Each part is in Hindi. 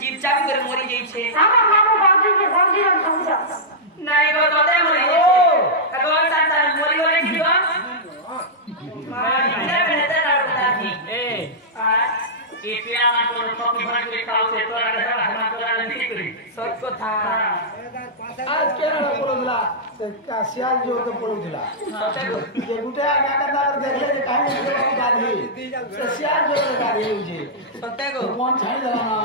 जीव चाबी करे मोरी जाई छे मामा बहुत बहुत आज केना पड़ोला से कासियाल जो के पड़ोला जे गुटे आगा का देख ले जे काहे के बाबू गाड़ी से सियाल जो के गाड़ी हो जे सत्य को कौन छाई देला ना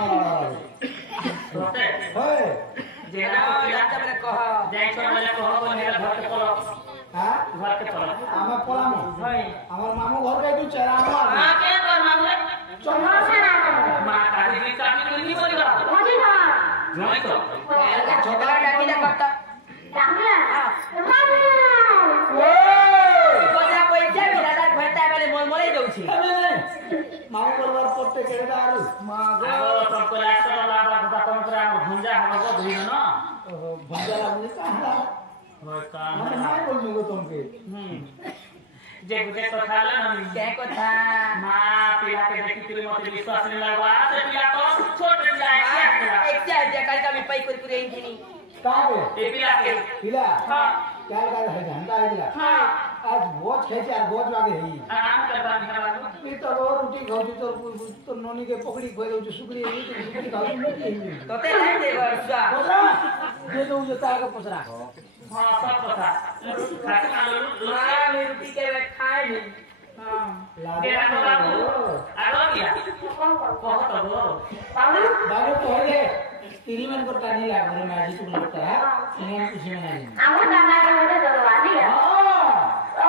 सत्य होय जेना याचा बले कह जाय छोरा बले कह को मेरा घर के पलो हां घर के पलो आमा पलामो होय हमर मामू घर के तू चरा मार हां के तोर मामू चोरा से ना मां काटी दी काटी तो नहीं बोली बा होजी ना नहीं तो छोटा डाकी जा करता डाकिया मामू ओ कोजा कोई जे दादा भरता बेले मोलमोले दउछि मामू बरबार पट्टे केडा आरु मागो तुमको रास्ता लाबा बता तुमरा भंजा हमको धुई न ओहो भंजा लागले कहां होय का मैं नहीं बोलूं गो तुमके जे गुटे कथा ल हम के कथा मां पिला के देखि तिरे मत विश्वास नहीं लगवा से पिला तो छोट जाए एक जा काल का मी पई कुरकुरे इंखनी काबे ए पिला के पिला हां क्या है झंडा है पिला हां आज भोज खेचे और भोज वागे है आराम करबा निकलवा ई तो रोटी खाऊ तो नोनी के पकड़ी खोई दो सुकड़ी है तो सुकड़ी खाऊ नहीं तो ते नहीं दे बरसा दे दो जो ताका पसरा हां सब कथा खाते हां रोटी के खाए नहीं हां तेरा बाबू आरो क्या बहुत हो बाबू तो हो गए तेरी मन को टानी लग रही मैं जी तुम लगता है नहीं कुछ में नहीं आमो गाना के मुझे जरूर आनी है हां